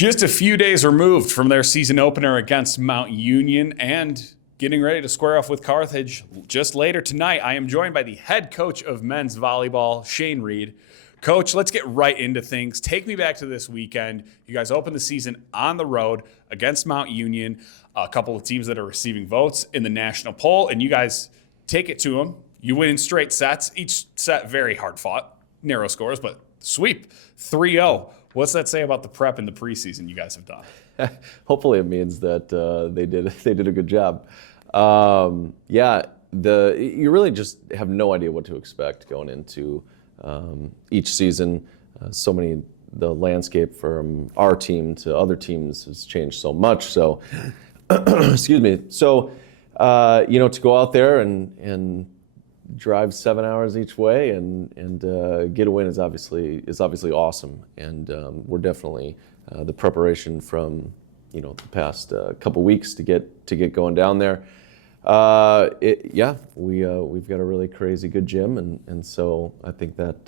Just a few days removed from their season opener against Mount Union and getting ready to square off with Carthage just later tonight, I am joined by the head coach of men's volleyball, Shane Reid. Coach, let's get right into things. Take me back to this weekend. You guys opened the season on the road against Mount Union, a couple of teams that are receiving votes in the national poll, and you guys take it to them. You win in straight sets, each set very hard fought, narrow scores, but sweep 3-0. What's that say about the prep in the preseason you guys have done? Hopefully it means that they did a good job. You really just have no idea what to expect going into each season. The landscape from our team to other teams has changed so much. So, excuse me. So, to go out there and drive 7 hours each way and get a win is obviously awesome. And we're definitely the preparation from the past couple weeks to get going down there. We've got a really crazy good gym, and so I think that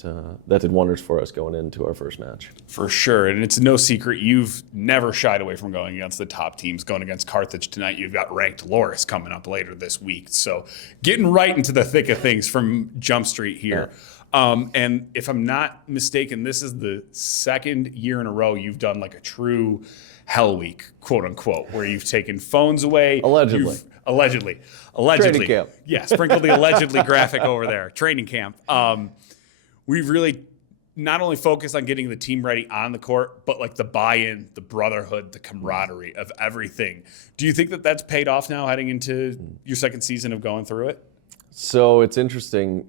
did wonders for us going into our first match. For sure, and it's no secret you've never shied away from going against the top teams. Going against Carthage tonight, you've got ranked Loris coming up later this week. So getting right into the thick of things from Jump Street here. Yeah. And if I'm not mistaken, this is the second year in a row you've done like a true hell week, quote unquote, where you've taken phones away. Allegedly. Training camp. Yeah, sprinkled the allegedly graphic over there. Training camp. We've really not only focused on getting the team ready on the court, but like the buy-in, the brotherhood, the camaraderie of everything. Do you think that that's paid off now heading into your second season of going through it? So it's interesting,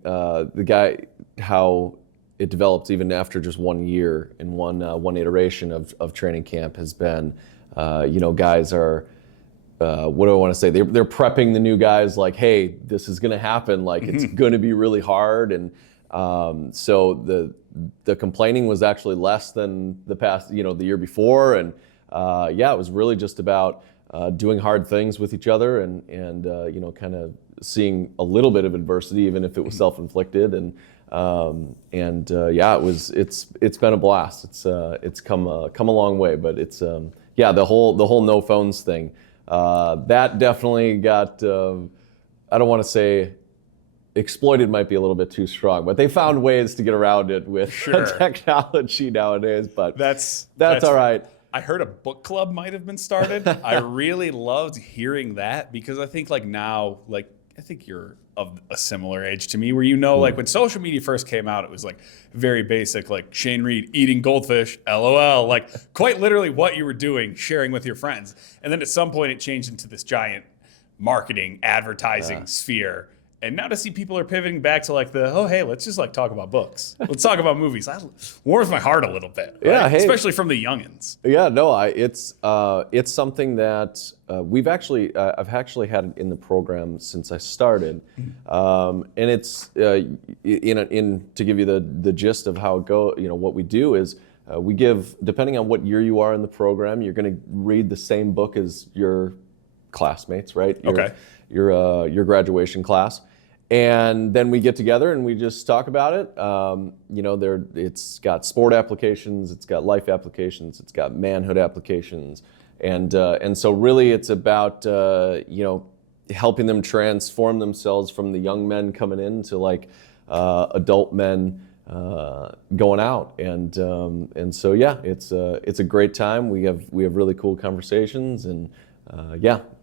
how it develops even after just 1 year and one iteration of training camp has been, guys are, what do I want to say? They're prepping the new guys like, hey, this is going to happen. Like it's going to be really hard. And so the complaining was actually less than the past, the year before. And it was really just about doing hard things with each other and kind of seeing a little bit of adversity, even if it was self-inflicted. And it's been a blast. It's come a long way, but it's the whole no phones thing. That definitely got, I don't want to say exploited might be a little bit too strong, but they found ways to get around it with technology nowadays, but that's all right. I heard a book club might have been started. I really loved hearing that because I think I think you're of a similar age to me where like when social media first came out, it was like very basic, like Shane Reid eating goldfish, LOL, like quite literally what you were doing, sharing with your friends. And then at some point it changed into this giant marketing, advertising sphere. And now to see people are pivoting back to like let's just like talk about books. Let's talk about movies. That warms my heart a little bit. Right? Yeah, hey. Especially from the youngins. Yeah, no, it's something that I've actually had it in the program since I started, and it's to give you the gist of how it goes. What we do is we give, depending on what year you are in the program, you're going to read the same book as your classmates, right? Your graduation class. And then we get together and we just talk about it. It's got sport applications, it's got life applications, it's got manhood applications, and so really it's about helping them transform themselves from the young men coming in to like adult men going out, and so it's a great time. We have really cool conversations, and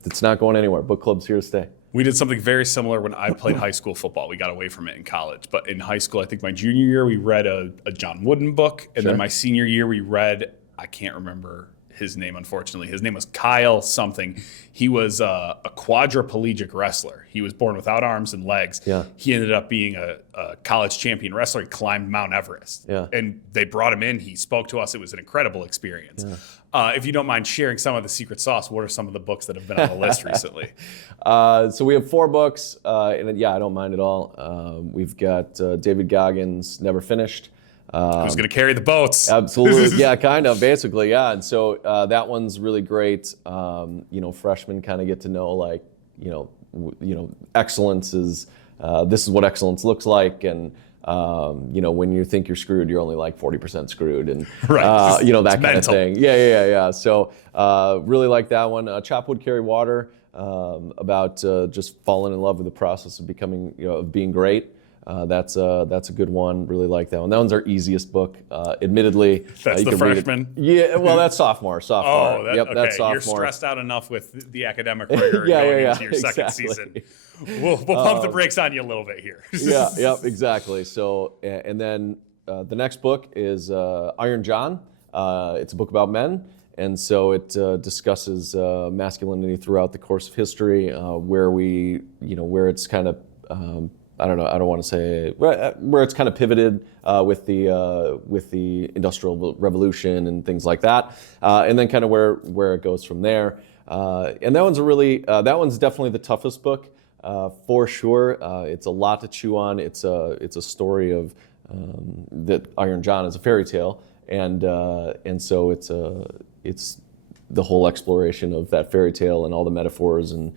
it's not going anywhere. Book club's here to stay. We did something very similar when I played high school football. We got away from it in college. But in high school, I think my junior year, we read a John Wooden book. And then my senior year, we read, I can't remember his name, unfortunately. His name was Kyle something. He was a quadriplegic wrestler. He was born without arms and legs. Yeah. He ended up being a college champion wrestler. He climbed Mount Everest. Yeah. And they brought him in. He spoke to us. It was an incredible experience. Yeah. If you don't mind sharing some of the secret sauce, what are some of the books that have been on the list recently? So we have 4 books, and I don't mind at all. We've got David Goggins' Never Finished. Who's going to carry the boats? Absolutely, yeah, kind of, basically, yeah. And so that one's really great. Freshmen kind of get to know, excellence is, this is what excellence looks like, and When you think you're screwed, you're only like 40% screwed, and Right. that kind of thing. Yeah. So really like that one. Chop Wood, Carry Water, about just falling in love with the process of becoming, of being great. That's a good one. Really like that one. That one's our easiest book, admittedly. That's the freshman. Yeah, well, that's sophomore. Oh, Yep, okay. that's sophomore. You're stressed out enough with the academic rigor going into your second season. We'll pump the brakes on you a little bit here. Yep, exactly. So, and then the next book is Iron John. It's a book about men, and so it discusses masculinity throughout the course of history, where it's kind of I don't want to say where it's kind of pivoted with the Industrial Revolution and things like that, and then kind of where it goes from there. And that one's definitely the toughest book for sure. It's a lot to chew on. It's a story of that Iron John is a fairy tale, and so it's the whole exploration of that fairy tale and all the metaphors and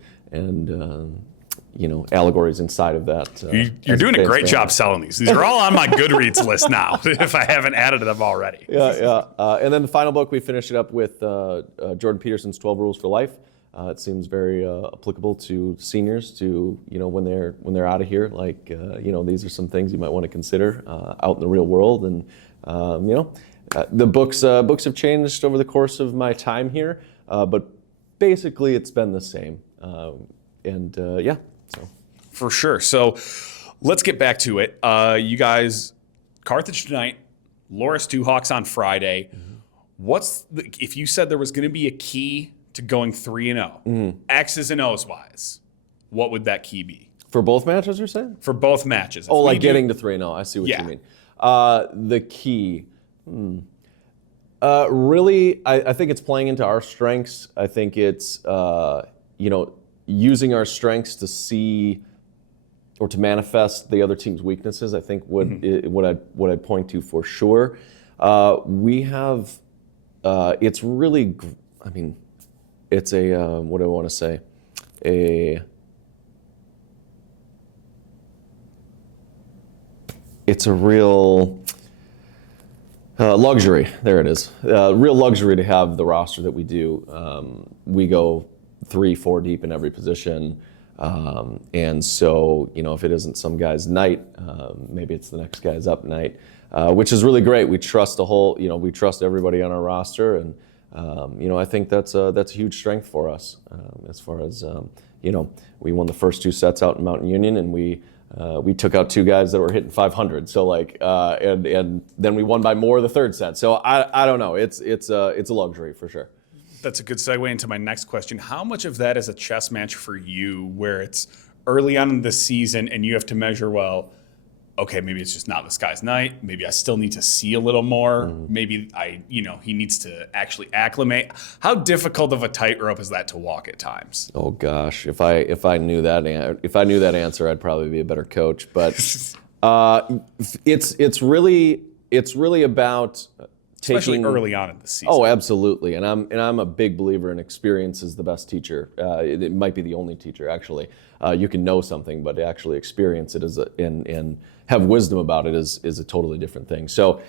allegories inside of that. You're doing a great job selling these. These are all on my Goodreads list now, if I haven't added them already. Yeah. And then the final book, we finished it up with Jordan Peterson's 12 Rules for Life. It seems very applicable to seniors to, when they're out of here, these are some things you might want to consider out in the real world. And, the books have changed over the course of my time here, but basically it's been the same. So. For sure. So let's get back to it. You guys, Carthage tonight, Loras 2 Hawks on Friday. Mm-hmm. If you said there was going to be a key to going 3-0, X's and O's wise, what would that key be? For both matches, you're saying? For both matches. Getting to 3-0. I see what you mean. The key. Really, I think it's playing into our strengths. I think it's, using our strengths to see or to manifest the other team's weaknesses. I think what I'd point to for sure. We have, it's really, it's a, what do I want to say? It's a real luxury. There it is. Real luxury to have the roster that we do. We go 3-4 deep in every position. And so, if it isn't some guy's night, maybe it's the next guy's up night, which is really great. We trust we trust everybody on our roster. And, I think that's a huge strength for us as far as, we won the first 2 sets out in Mountain Union, and we took out 2 guys that were hitting 500. So and then we won by more the third set. So I don't know. It's a luxury for sure. That's a good segue into my next question. How much of that is a chess match for you where it's early on in the season and you have to measure, well, okay, maybe it's just not this guy's night. Maybe I still need to see a little more. Maybe he needs to actually acclimate. How difficult of a tightrope is that to walk at times? Oh gosh, if I knew that answer, I'd probably be a better coach. But it's really about especially early on in the season. Oh, absolutely, and I'm a big believer in experience is the best teacher. It might be the only teacher actually. You can know something, but to actually experience it and have wisdom about it is a totally different thing. So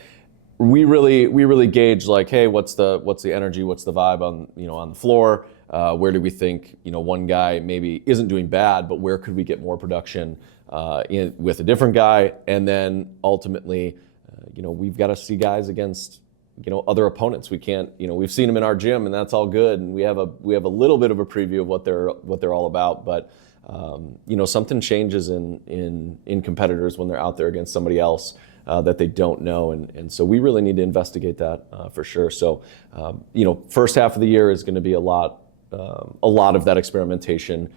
we really gauge hey, what's the energy, what's the vibe on the floor? Where do we think one guy maybe isn't doing bad, but where could we get more production with a different guy? And then ultimately, we've got to see guys against other opponents. We can't, we've seen them in our gym, and that's all good, and we have a little bit of a preview of what they're all about. But something changes in competitors when they're out there against somebody else that they don't know, and so we really need to investigate that for sure. So first half of the year is going to be a lot of that experimentation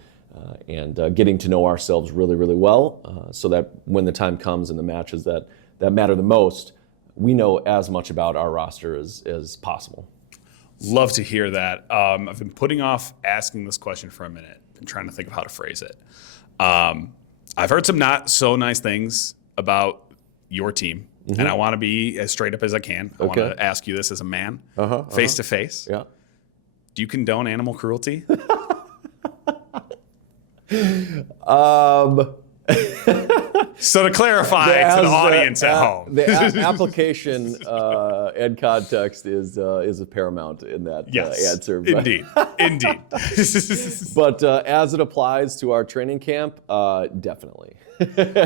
and getting to know ourselves really, really well, so that when the time comes in the matches that matter the most, we know as much about our roster as possible. Love to hear that. I've been putting off asking this question for a minute and trying to think of how to phrase it. I've heard some not so nice things about your team, and I want to be as straight up as I can. I want to ask you this as a man, face to face. Yeah. Do you condone animal cruelty? So to clarify to the audience at home, the application and context is a paramount in that answer. Indeed. But as it applies to our training camp, definitely.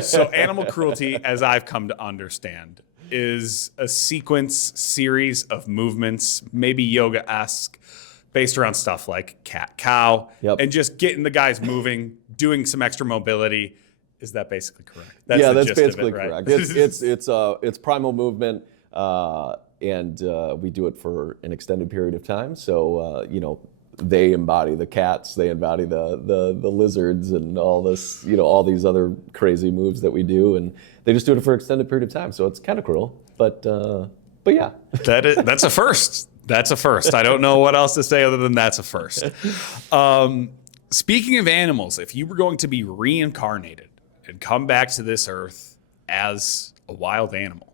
So animal cruelty, as I've come to understand, is a series of movements, maybe yoga-esque, based around stuff like cat-cow, and just getting the guys moving, doing some extra mobility. Is that basically correct? That's basically correct. It's primal movement, and we do it for an extended period of time. So they embody the cats, they embody the lizards, and all this, all these other crazy moves that we do, and they just do it for an extended period of time. So it's kind of cruel, but yeah. That's a first. That's a first. I don't know what else to say other than that's a first. Speaking of animals, if you were going to be reincarnated and come back to this earth as a wild animal,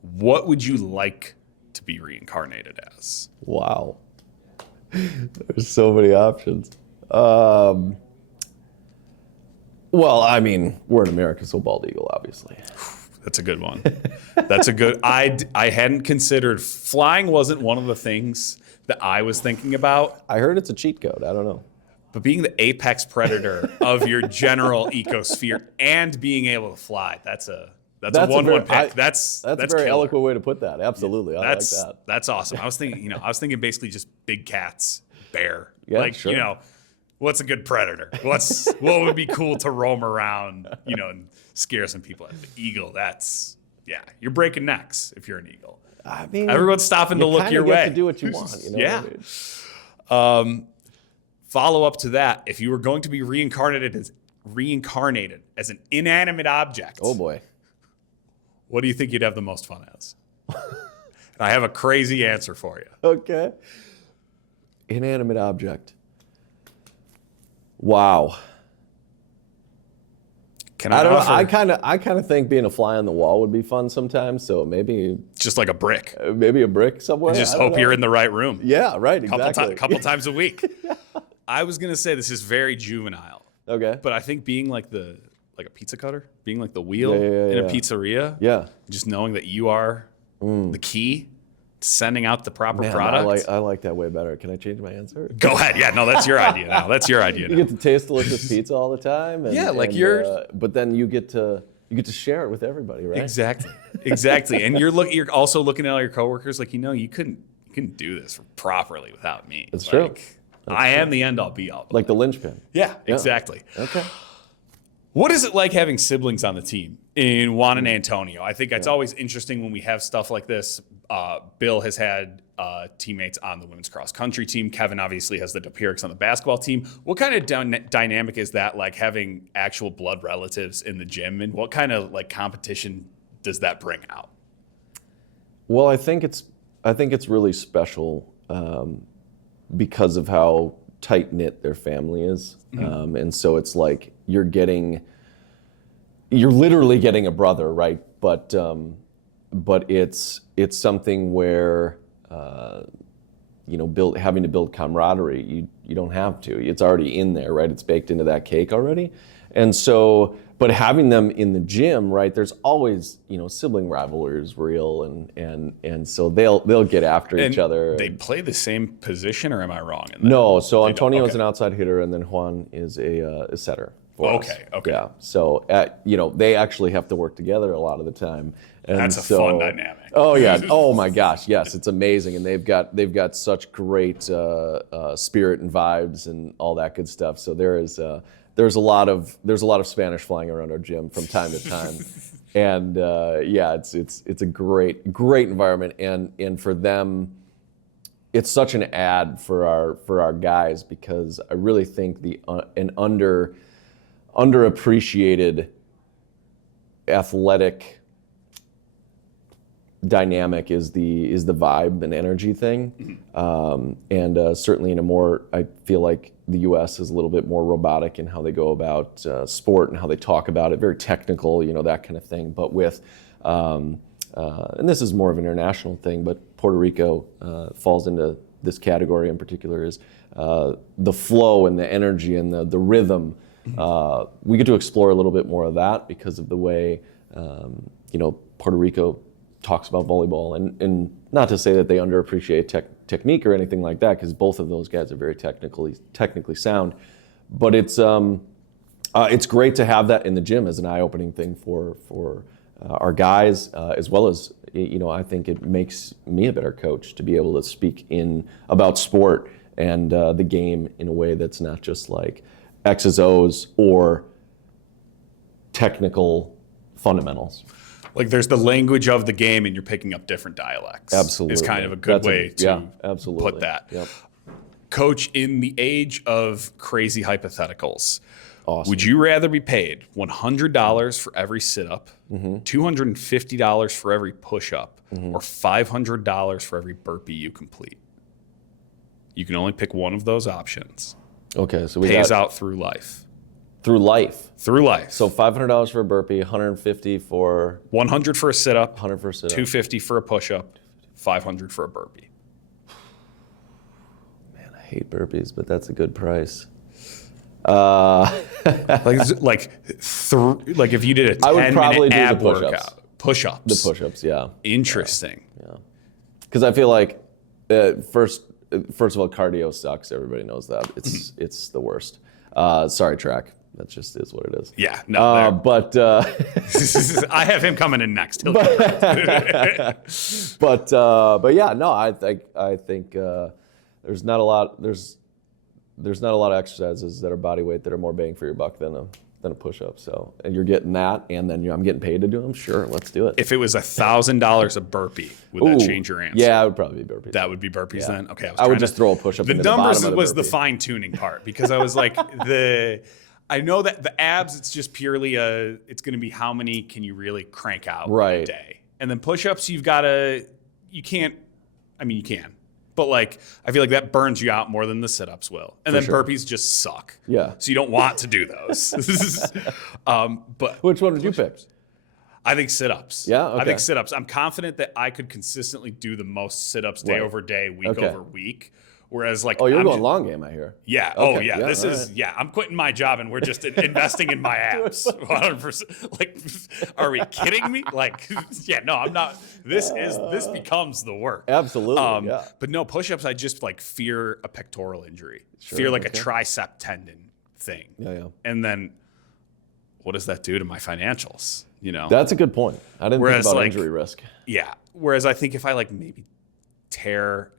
what would you like to be reincarnated as? Wow. There's so many options. Well, I mean, we're in America, so bald eagle, obviously. That's a good one. That's a good. I hadn't considered flying. Wasn't one of the things that I was thinking about. I heard it's a cheat code. I don't know. But being the apex predator of your general ecosphere and being able to fly, that's a 1-1 pick. That's a very killer. eloquent way to put that. Absolutely. I like that. That's awesome. I was thinking basically just big cats, bear. Yeah, sure. What's a good predator? What would be cool to roam around, and scare some people? The eagle, you're breaking necks if you're an eagle. I mean, everyone's stopping to look your way. You get to do what you want. Yeah. What I mean? Follow up to that, if you were going to be reincarnated as an inanimate object. Oh boy. What do you think you'd have the most fun as? And I have a crazy answer for you. Okay. Inanimate object. Wow. I don't know. I kind of think being a fly on the wall would be fun sometimes. So maybe just like a brick. Maybe a brick somewhere. And just hope you're in the right room. Yeah, right. Exactly. A couple times a week. Yeah. I was gonna say this is very juvenile. Okay. But I think being like a pizza cutter, being like the wheel in a pizzeria. Yeah. Just knowing that you are the key to sending out the proper product. I like that way better. Can I change my answer? Go ahead. Yeah, no, that's your idea now. You get to taste delicious pizza all the time. And, but then you get to share it with everybody, right? Exactly. And you're also looking at all your coworkers like, you couldn't do this properly without me. That's true. I am the end all be all. Like the linchpin. Yeah, exactly. Okay. What is it like having siblings on the team in Juan and Antonio? I think it's always interesting when we have stuff like this. Bill has had teammates on the women's cross country team. Kevin obviously has the DePyrrhix on the basketball team. What kind of dynamic is that, like having actual blood relatives in the gym, and what kind of competition does that bring out? Well, I think it's really special because of how tight-knit their family is. And so it's like you're literally getting a brother, right? But it's something where having to build camaraderie, you don't have to. It's already in there, right? It's baked into that cake already. And so, but having them in the gym, right? There's always, sibling rivalries real, and so they'll get after each other. They play the same position, or am I wrong? No, so Antonio is an outside hitter, and then Juan is a setter. Okay. Yeah. So they actually have to work together a lot of the time. And that's a fun dynamic. Oh yeah. Oh my gosh. Yes, it's amazing, and they've got such great spirit and vibes and all that good stuff. So there's a lot of Spanish flying around our gym from time to time, and it's a great environment, and for them, it's such an add for our guys, because I really think an underappreciated athletic dynamic is the vibe and energy thing, and certainly in a more, I feel like the U.S. is a little bit more robotic in how they go about sport and how they talk about it, very technical, that kind of thing. But with, and this is more of an international thing, but Puerto Rico falls into this category in particular, is the flow and the energy and the rhythm we get to explore a little bit more of that because of the way, Puerto Rico talks about volleyball. And not to say that they underappreciate technique or anything like that, because both of those guys are very technically sound. But it's great to have that in the gym as an eye-opening thing for our guys, as well as, I think it makes me a better coach to be able to speak about sport and the game in a way that's not just like X's, O's, or technical fundamentals. Like there's the language of the game and you're picking up different dialects. Absolutely. Is kind of a good way to absolutely. put that. Yep. Coach, in the age of crazy hypotheticals, Awesome. would you rather be paid $100 for every sit-up, $250 for every push-up, or $500 for every burpee you complete? You can only pick one of those options. Okay, so Pays out through life. Through life. Through life. So $500 for a burpee, $150 for... 100 for a sit-up, 100 for a sit-up. $250 for a push-up, $500 for a burpee. Man, I hate burpees, but that's a good price. Like if you did a 10-minute ab workout. Push-ups. The push-ups, yeah. Interesting. Yeah. Because I feel like, first of all, cardio sucks. Everybody knows that. It's the worst. Sorry, track. That just is what it is. Yeah. No. But I have him coming in next. He'll but yeah, no. I think there's not a lot. There's not a lot of exercises that are body weight that are more bang for your buck than a push-up. So, and you're getting that, and then I'm getting paid to do them. Sure, let's do it. If it was $1,000 a burpee, would that change your answer? Yeah, it would probably be burpees. That would be burpees then. Okay, I would just throw a push-up. The numbers was the fine-tuning part, because I was like I know that the abs, it's just purely it's going to be how many can you really crank out in a day, and then push-ups you can. But like, I feel like that burns you out more than the sit-ups will. And then burpees just suck. Yeah. So you don't want to do those. But which one would you pick? I think sit-ups. Yeah, okay. I think sit-ups. I'm confident that I could consistently do the most sit-ups day over day, week over week. Whereas like, you're going long game, I hear. Yeah. Okay. Oh yeah. I'm quitting my job and we're just investing in my abs. 100%. Like, are we kidding me? Like, yeah, no, I'm not. This becomes the work. Absolutely. But no, push-ups, I just like fear a pectoral injury. Fear like a tricep tendon thing. Yeah. And then what does that do to my financials? That's a good point. I didn't think about injury risk. Yeah. Whereas I think if I like maybe tear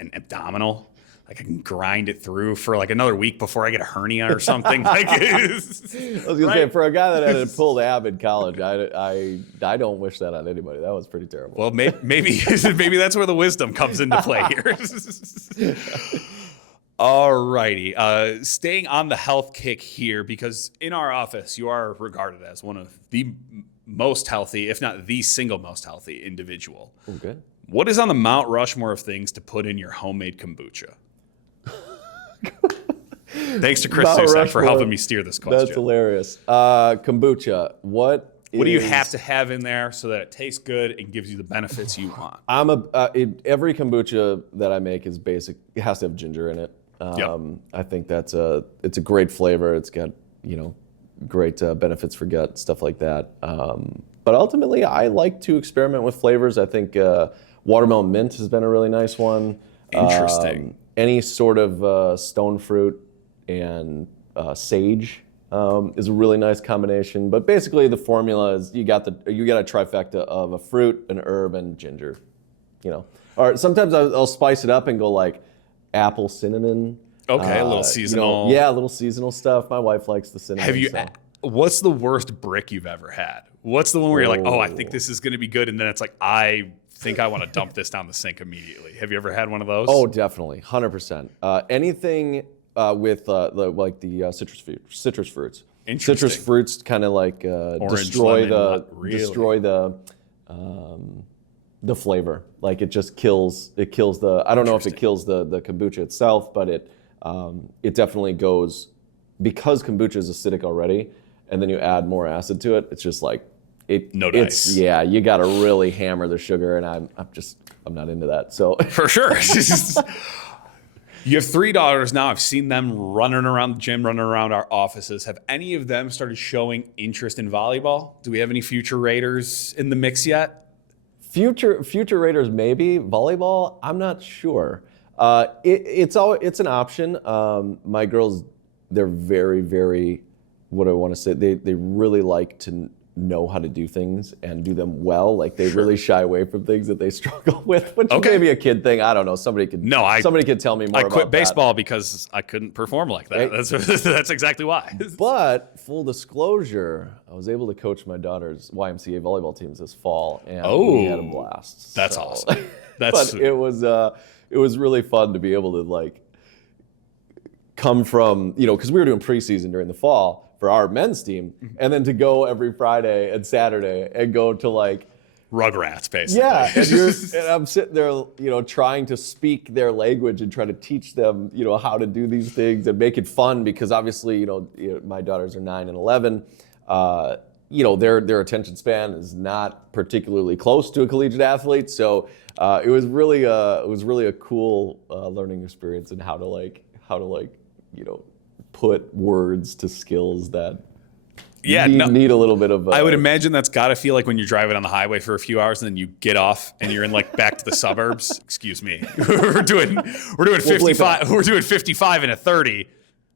an abdominal, like I can grind it through for like another week before I get a hernia or something. Like, I was gonna say, for a guy that had a pulled ab in college, I don't wish that on anybody. That was pretty terrible. Well, maybe that's where the wisdom comes into play here. All righty. Staying on the health kick here, because in our office, you are regarded as one of the most healthy, if not the single most healthy individual. Okay. What is on the Mount Rushmore of things to put in your homemade kombucha? Thanks to Chris Susak for helping me steer this question. That's hilarious. Kombucha. What do you have to have in there so that it tastes good and gives you the benefits you want? Every kombucha that I make is basic. It has to have ginger in it. I think it's a great flavor. It's got great benefits for gut, stuff like that. But ultimately, I like to experiment with flavors. I think watermelon mint has been a really nice one. Interesting. Any sort of stone fruit and sage is a really nice combination. But basically, the formula is you got a trifecta of a fruit, an herb, and ginger. Or sometimes I'll spice it up and go like apple cinnamon. Okay, a little seasonal. A little seasonal stuff. My wife likes the cinnamon. What's the worst brick you've ever had? What's the one where you're like, I think this is going to be good, and then it's like, I think I want to dump this down the sink immediately. Have you ever had one of those? Oh, definitely, 100%. Anything with the citrus fruits. Interesting. Citrus fruits kind of like destroy the flavor. Like it just kills the. I don't know if it kills the kombucha itself, but it definitely goes, because kombucha is acidic already, and then you add more acid to it. It's just like dice. Yeah, you got to really hammer the sugar, and I'm not into that. So for sure. You have 3 daughters now. I've seen them running around the gym, running around our offices. Have any of them started showing interest in volleyball? Do we have any future Raiders in the mix yet? Future Raiders, maybe. Volleyball, I'm not sure. It's an option. My girls, they're very, very, what do I want to say? They really like to know how to do things and do them well. Like they really shy away from things that they struggle with, which is maybe a kid thing. I don't know. Somebody could tell me more about that. I quit baseball because I couldn't perform like that. Right? That's exactly why. But full disclosure, I was able to coach my daughter's YMCA volleyball teams this fall, and we had a blast. That's awesome. But it was really fun to be able to like come from, because we were doing preseason during the fall for our men's team, and then to go every Friday and Saturday and go to like Rugrats, basically. Yeah, and I'm sitting there, trying to speak their language and try to teach them, how to do these things and make it fun because obviously, my daughters are 9 and 11. Their attention span is not particularly close to a collegiate athlete, so it was really a cool learning experience and how to put words to skills that need a little bit of. I would imagine that's got to feel like when you're driving on the highway for a few hours and then you get off and you're in like back to the suburbs. Excuse me, we're doing 55. We're doing 55 and a 30.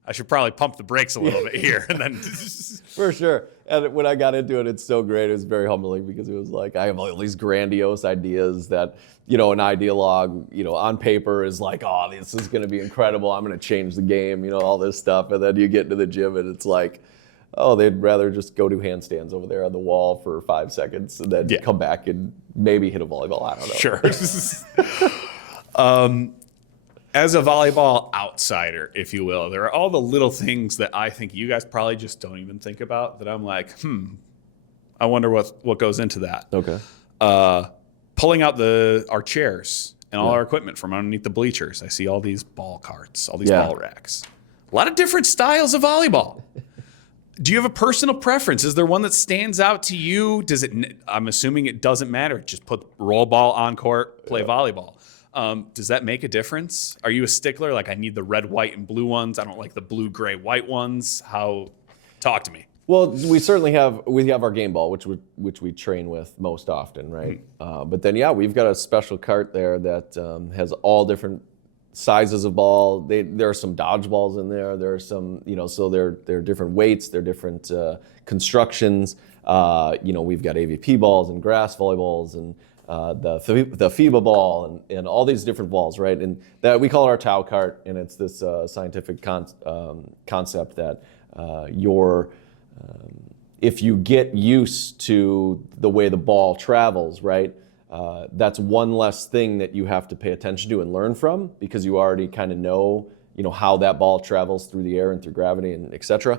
I should probably pump the brakes a little bit here and then. For sure. And when I got into it, it's so great. It was very humbling because it was like I have all these grandiose ideas that, an ideologue, on paper is like, oh, this is going to be incredible. I'm going to change the game, all this stuff. And then you get into the gym and it's like, oh, they'd rather just go do handstands over there on the wall for 5 seconds and then come back and maybe hit a volleyball. I don't know. Sure. As a volleyball outsider, if you will, there are all the little things that I think you guys probably just don't even think about that I'm like, I wonder what goes into that. Okay. Pulling out our chairs and all our equipment from underneath the bleachers. I see all these ball carts, all these ball racks. A lot of different styles of volleyball. Do you have a personal preference? Is there one that stands out to you? I'm assuming it doesn't matter. Just put roll ball on court, play volleyball. Does that make a difference? Are you a stickler? Like I need the red, white, and blue ones. I don't like the blue, gray, white ones. Talk to me. Well, we certainly have our game ball, which we train with most often, right? But then we've got a special cart there that has all different sizes of ball. There are some dodgeballs in there. There are some, so they're different weights. They're different constructions. We've got AVP balls and grass volleyballs and the FIBA ball and all these different balls, right? And that we call it our Tau cart, and it's this scientific concept that if you get used to the way the ball travels, right? That's one less thing that you have to pay attention to and learn from because you already kind of know, how that ball travels through the air and through gravity and et cetera.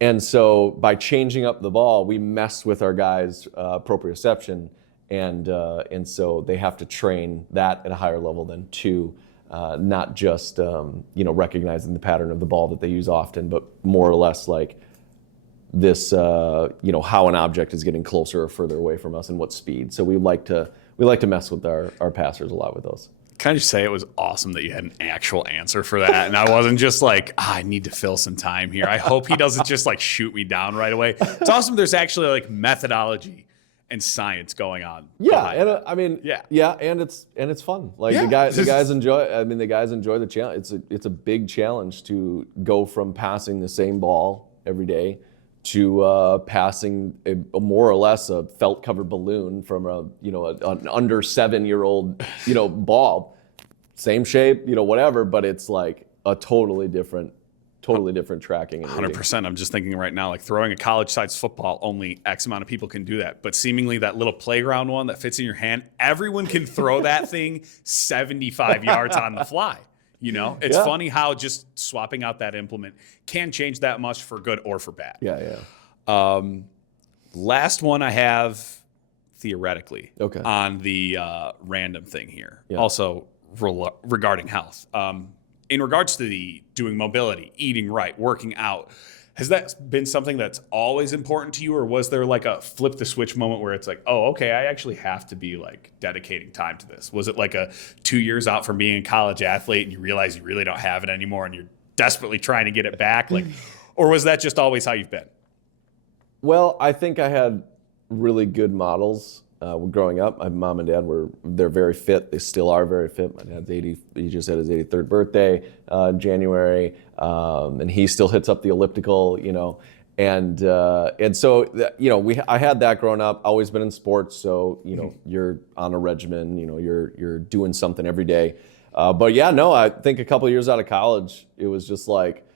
And so by changing up the ball, we mess with our guys' proprioception. And so they have to train that at a higher level than not just recognizing the pattern of the ball that they use often, but more or less like this how an object is getting closer or further away from us and what speed. So we like to mess with our passers a lot with those. Can I just say it was awesome that you had an actual answer for that, and I wasn't just like, I need to fill some time here. I hope he doesn't just like shoot me down right away. It's awesome. There's actually like methodology and science going on. Yeah, and it's fun. Like the guys enjoy. The guys enjoy the challenge. It's a big challenge to go from passing the same ball every day to passing a more or less a felt covered balloon from an under 7-year-old ball, same shape, whatever, but it's like a totally different tracking. 100%. I'm just thinking right now, like throwing a college-sized football, only X amount of people can do that. But seemingly that little playground one that fits in your hand, everyone can throw that thing 75 yards on the fly. It's funny how just swapping out that implement can change that much for good or for bad. Yeah. Last one I have theoretically on the random thing here. Yeah. Also regarding health. In regards to the doing mobility, eating right, working out, Has that been something that's always important to you, or was there like a flip the switch moment where it's like, oh, okay, I actually have to be like dedicating time to this? Was it like a 2 years out from being a college athlete and you realize you really don't have it anymore and you're desperately trying to get it back? Like, or was that just always how you've been? Well, I think I had really good models growing up. My mom and dad they're very fit. They still are very fit. My dad's 80. He just had his 83rd birthday in January, and he still hits up the elliptical, And so I had that growing up. Always been in sports, so you're on a regimen. You're doing something every day. But yeah, no, I think a couple of years out of college, it was just like,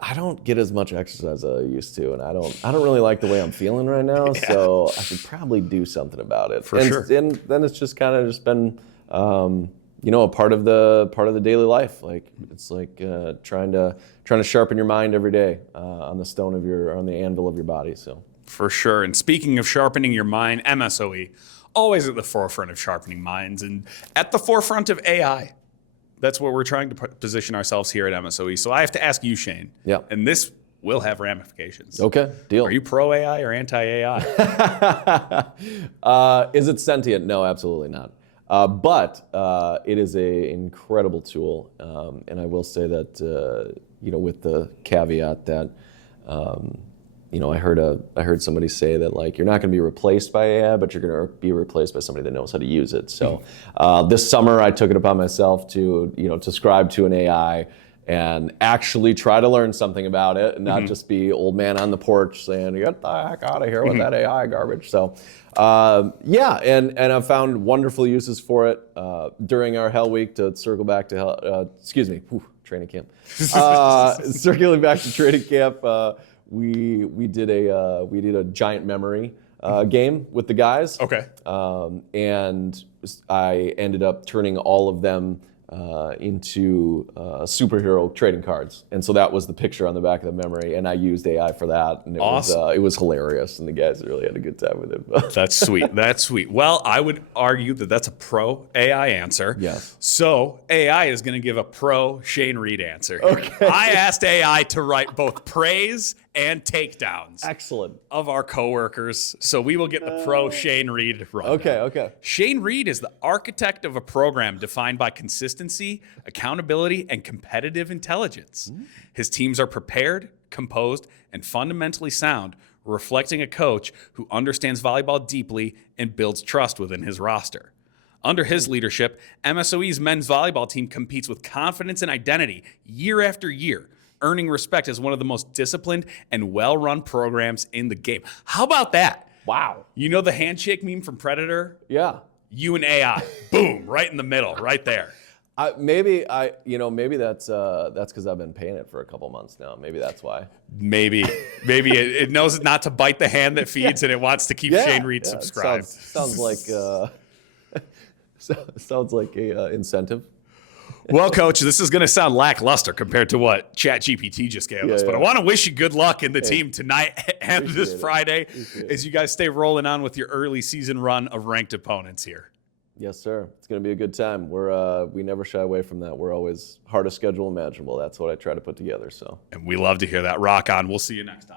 I don't get as much exercise as I used to, and I don't really like the way I'm feeling right now. Yeah. So I should probably do something about it. For sure. And then it's just kind of just been, a part of the daily life. Like it's like trying to sharpen your mind every day on the anvil of your body. So for sure. And speaking of sharpening your mind, MSOE, always at the forefront of sharpening minds and at the forefront of AI. That's where we're trying to position ourselves here at MSOE. So I have to ask you, Shane. Yeah. And this will have ramifications. Okay, deal. Are you pro AI or anti AI? Is it sentient? No, absolutely not. But it is an incredible tool, and I will say that with the caveat that I heard somebody say that like you're not going to be replaced by AI, but you're going to be replaced by somebody that knows how to use it. So this summer I took it upon myself to subscribe to an AI and actually try to learn something about it, and not just be old man on the porch saying, "Get the heck out of here with that AI garbage." So and I've found wonderful uses for it during our Hell Week. To circle back to training camp. Circling back to training camp. We did a giant memory game with the guys. Okay. And I ended up turning all of them into superhero trading cards, and so that was the picture on the back of the memory, and I used AI for that, and it was hilarious, and the guys really had a good time with it. That's sweet. That's sweet. Well, I would argue that that's a pro AI answer. Yes. So AI is going to give a pro Shane Reid answer here. Okay. I asked AI to write both praise and takedowns. Excellent. Of our coworkers. So we will get the pro Shane Reid rundown. Okay. Shane Reid is the architect of a program defined by consistency, accountability, and competitive intelligence. His teams are prepared, composed, and fundamentally sound, reflecting a coach who understands volleyball deeply and builds trust within his roster. Under his leadership, MSOE's men's volleyball team competes with confidence and identity year after year, earning respect as one of the most disciplined and well-run programs in the game. How about that? Wow. You know the handshake meme from Predator? Yeah. You and AI. Boom, right in the middle, right there. Maybe that's because I've been paying it for a couple months now. Maybe that's why. Maybe it knows not to bite the hand that feeds, and it wants to keep Shane Reid subscribed. Sounds like a incentive. Well, Coach, this is going to sound lackluster compared to what ChatGPT just gave us, but I want to wish you good luck in the team tonight and this Friday as you guys stay rolling on with your early season run of ranked opponents here. Yes, sir. It's going to be a good time. We never shy away from that. We're always hardest schedule imaginable. That's what I try to put together. So, and we love to hear that. Rock on. We'll see you next time.